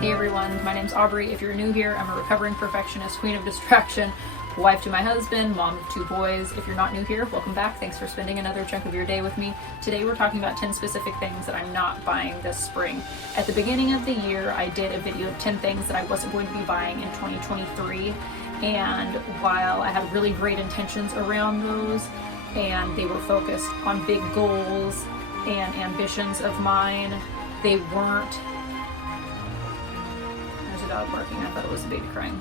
Hey everyone, my name's Aubrey. If you're new here, I'm a recovering perfectionist, queen of distraction, wife to my husband, mom of 2 boys. If you're not new here, welcome back. Thanks for spending another chunk of your day with me. Today we're talking about 10 specific things that I'm not buying this spring. At the beginning of the year, I did a video of 10 things that I wasn't going to be buying in 2023. And while I had really great intentions around those, and they were focused on big goals and ambitions of mine, they weren't. There's a dog barking. I thought it was a baby crying.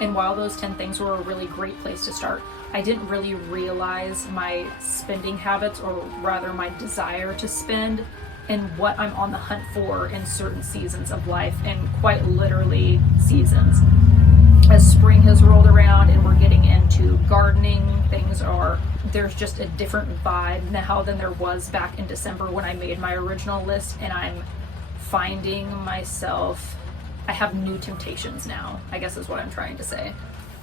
And while those 10 things were a really great place to start, I didn't really realize my spending habits, or rather my desire to spend, and what I'm on the hunt for in certain seasons of life, and quite literally seasons. As spring has rolled around and we're getting into gardening, there's just a different vibe now than there was back in December when I made my original list, and I'm finding myself, I have new temptations now, I guess is what I'm trying to say.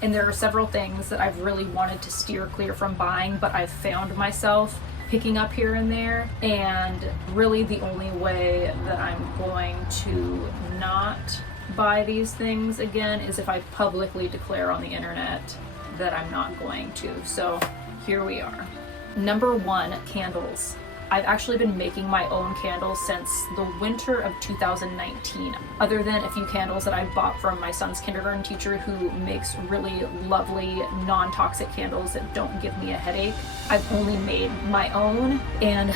And there are several things that I've really wanted to steer clear from buying, but I've found myself picking up here and there, and really the only way that I'm going to not buy these things again is if I publicly declare on the internet that I'm not going to. So here we are. Number 1, candles. I've actually been making my own candles since the winter of 2019, other than a few candles that I bought from my son's kindergarten teacher, who makes really lovely non-toxic candles that don't give me a headache. I've only made my own, and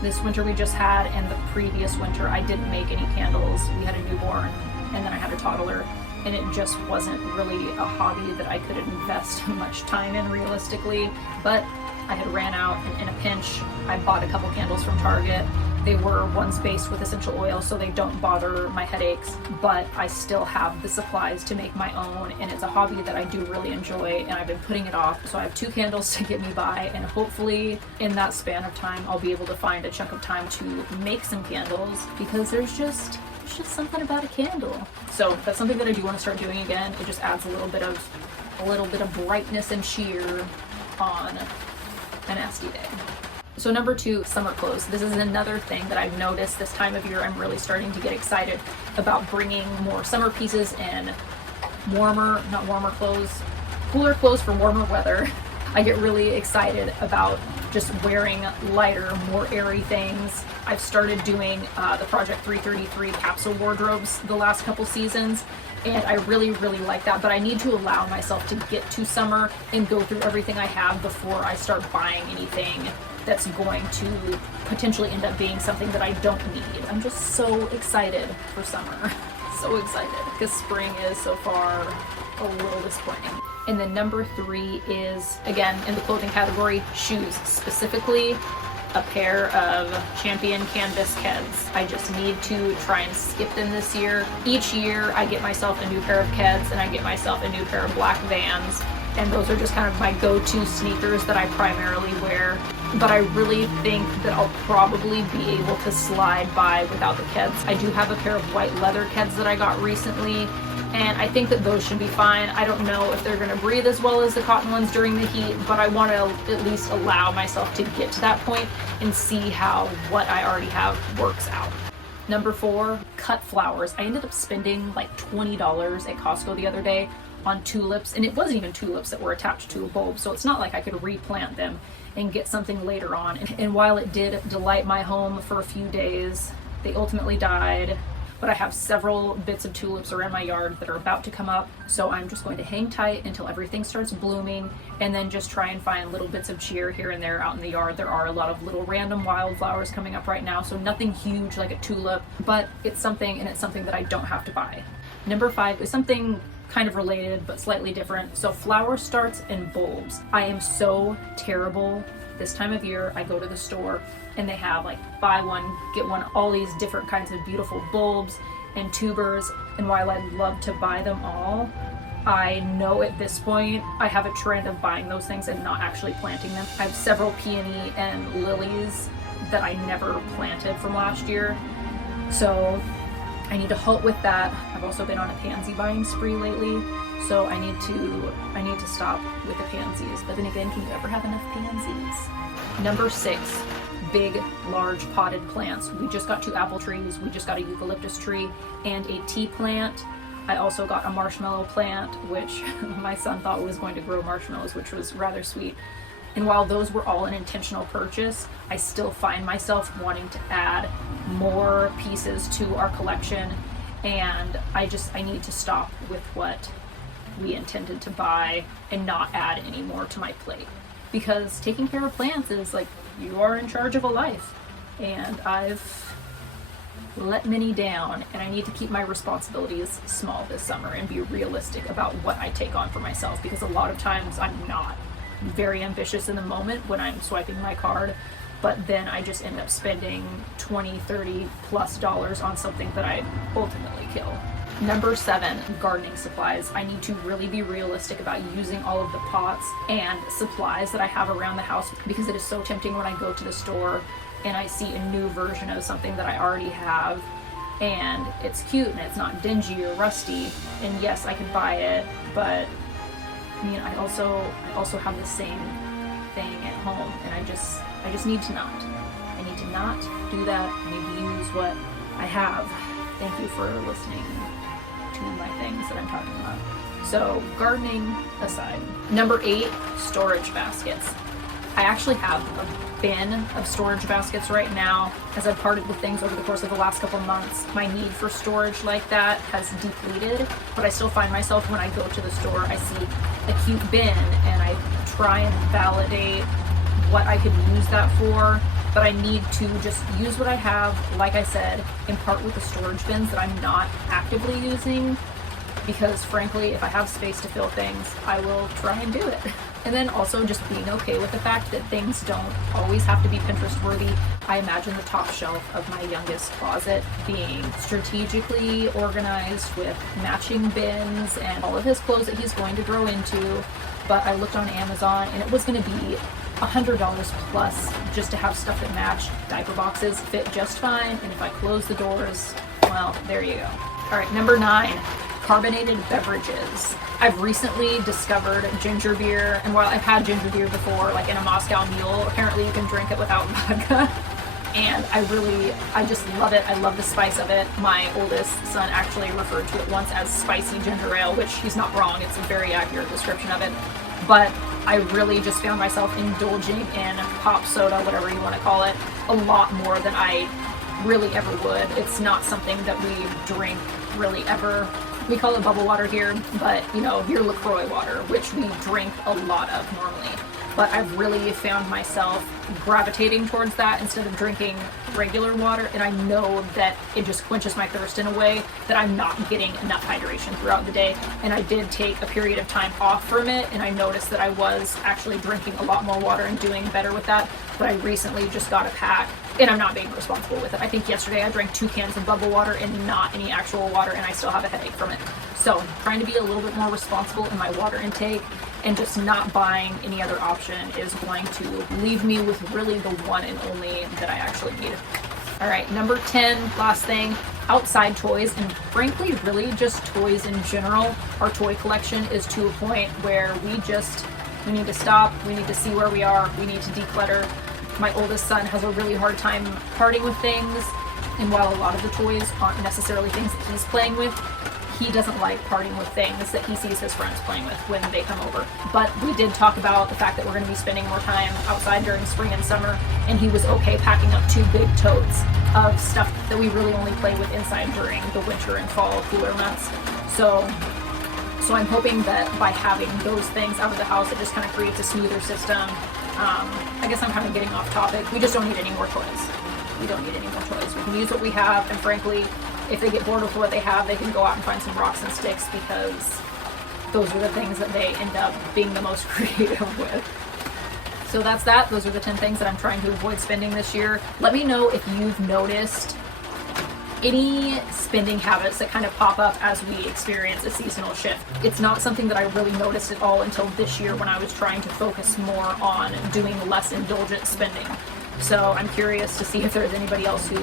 this winter we just had, and the previous winter I didn't make any candles. We had a newborn and then I had a toddler, and it just wasn't really a hobby that I could invest much time in realistically. But I had ran out, and in a pinch I bought a couple candles from Target. They were ones based with essential oil, so they don't bother my headaches, but I still have the supplies to make my own, and it's a hobby that I do really enjoy, and I've been putting it off. So I have 2 candles to get me by, and hopefully in that span of time I'll be able to find a chunk of time to make some candles, because there's just something about a candle. So that's something that I do want to start doing again. It just adds a little bit of brightness and cheer on a nasty day. So number 2, summer clothes. This is another thing that I've noticed this time of year. I'm really starting to get excited about bringing more summer pieces and cooler clothes for warmer weather. I get really excited about just wearing lighter, more airy things. I've started doing the Project 333 capsule wardrobes the last couple seasons, and I really like that, but I need to allow myself to get to summer and go through everything I have before I start buying anything that's going to potentially end up being something that I don't need. I'm just so excited for summer. So excited, because spring is so far a little disappointing. And then number 3 is, again, in the clothing category, shoes. Specifically, a pair of Champion canvas Keds. I just need to try and skip them this year. Each year I get myself a new pair of Keds, and I get myself a new pair of black Vans, and those are just kind of my go-to sneakers that I primarily wear. But I really think that I'll probably be able to slide by without the Keds. I do have a pair of white leather Keds that I got recently, and I think that those should be fine. I don't know if they're gonna breathe as well as the cotton ones during the heat, but I want to at least allow myself to get to that point and see how what I already have works out. Number 4, cut flowers. I ended up spending like $20 at Costco the other day on tulips, and it wasn't even tulips that were attached to a bulb, so it's not like I could replant them and get something later on. And while it did delight my home for a few days, they ultimately died. But I have several bits of tulips around my yard that are about to come up, so I'm just going to hang tight until everything starts blooming, and then just try and find little bits of cheer here and there out in the yard. There are a lot of little random wildflowers coming up right now, so nothing huge like a tulip, but it's something, and it's something that I don't have to buy. Number 5 is something kind of related but slightly different. So flower starts and bulbs. I am so terrible this time of year. I go to the store and they have like buy one get one, all these different kinds of beautiful bulbs and tubers, and while I'd love to buy them all, I know at this point I have a trend of buying those things and not actually planting them. I have several peony and lilies that I never planted from last year, so I need to halt with that. I've also been on a pansy buying spree lately, so I need to stop with the pansies. But then again, can you ever have enough pansies? Number 6, big, large potted plants. We just got 2 apple trees, we just got a eucalyptus tree, and a tea plant. I also got a marshmallow plant, which my son thought was going to grow marshmallows, which was rather sweet. And while those were all an intentional purchase, I still find myself wanting to add more pieces to our collection, and I need to stop with what we intended to buy and not add any more to my plate. Because taking care of plants is like, you are in charge of a life, and I've let many down, and I need to keep my responsibilities small this summer and be realistic about what I take on for myself, because a lot of times I'm not very ambitious in the moment when I'm swiping my card, but then I just end up spending $20, $30+ on something that I ultimately kill. Number 7, gardening supplies. I need to really be realistic about using all of the pots and supplies that I have around the house, because it is so tempting when I go to the store and I see a new version of something that I already have, and it's cute and it's not dingy or rusty, and yes, I could buy it, but I mean, I also have the same thing at home, and I just need to not. I need to not do that. I need to use what I have. Thank you for listening to my things that I'm talking about. So, gardening aside. Number 8, storage baskets. I actually have a bin of storage baskets right now. As I've parted with things over the course of the last couple months, my need for storage like that has depleted, but I still find myself when I go to the store, I see a cute bin and I try and validate what I could use that for, but I need to just use what I have, like I said, in part with the storage bins that I'm not actively using, because frankly, if I have space to fill things, I will try and do it. And then also just being okay with the fact that things don't always have to be Pinterest worthy. I imagine the top shelf of my youngest closet being strategically organized with matching bins and all of his clothes that he's going to grow into. But I looked on Amazon and it was going to be $100 plus just to have stuff that matched. Diaper boxes fit just fine, and if I close the doors, well, there you go. All right, number 9. Carbonated beverages. I've recently discovered ginger beer, and while I've had ginger beer before, like in a Moscow Mule, apparently you can drink it without vodka, and I just love it. I love the spice of it. My oldest son actually referred to it once as spicy ginger ale, which he's not wrong. It's a very accurate description of it, but I really just found myself indulging in pop soda, whatever you want to call it, a lot more than I really ever would. It's not something that we drink really ever. We call it bubble water here, but your LaCroix water, which we drink a lot of normally. But I've really found myself gravitating towards that instead of drinking regular water, and I know that it just quenches my thirst in a way that I'm not getting enough hydration throughout the day. And I did take a period of time off from it, and I noticed that I was actually drinking a lot more water and doing better with that. But I recently just got a pack, and I'm not being responsible with it. I think yesterday I drank 2 cans of bubble water and not any actual water, and I still have a headache from it. So trying to be a little bit more responsible in my water intake and just not buying any other option is going to leave me with really the one and only that I actually need. All right, number 10, last thing, outside toys, and frankly, really just toys in general. Our toy collection is to a point where we need to stop, we need to see where we are, we need to declutter. My oldest son has a really hard time parting with things, and while a lot of the toys aren't necessarily things that he's playing with, he doesn't like parting with things that he sees his friends playing with when they come over. But we did talk about the fact that we're going to be spending more time outside during spring and summer, and he was okay packing up 2 big totes of stuff that we really only play with inside during the winter and fall cooler months. So I'm hoping that by having those things out of the house, it just kind of creates a smoother system. I guess I'm kind of getting off topic. We just don't need any more toys. We don't need any more toys. We can use what we have, and frankly, if they get bored with what they have, they can go out and find some rocks and sticks, because those are the things that they end up being the most creative with. So that's that. Those are the 10 things that I'm trying to avoid spending this year. Let me know if you've noticed any spending habits that kind of pop up as we experience a seasonal shift. It's not something that I really noticed at all until this year when I was trying to focus more on doing less indulgent spending. So I'm curious to see if there's anybody else who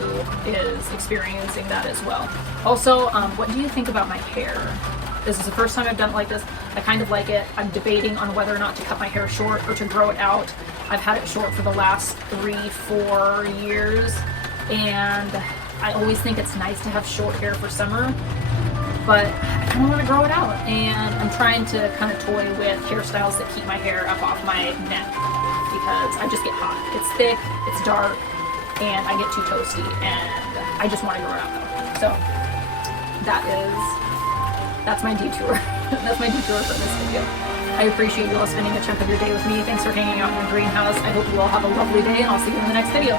is experiencing that as well. Also, what do you think about my hair? This is the first time I've done it like this. I kind of like it. I'm debating on whether or not to cut my hair short or to grow it out. I've had it short for the last 3-4 years, and I always think it's nice to have short hair for summer, but I kind of want to grow it out, and I'm trying to kind of toy with hairstyles that keep my hair up off my neck because I just get hot. It's thick, it's dark, and I get too toasty, and I just want to grow it out though. So that's my detour. That's my detour for this video. I appreciate you all spending a chunk of your day with me. Thanks for hanging out in the greenhouse. I hope you all have a lovely day, and I'll see you in the next video.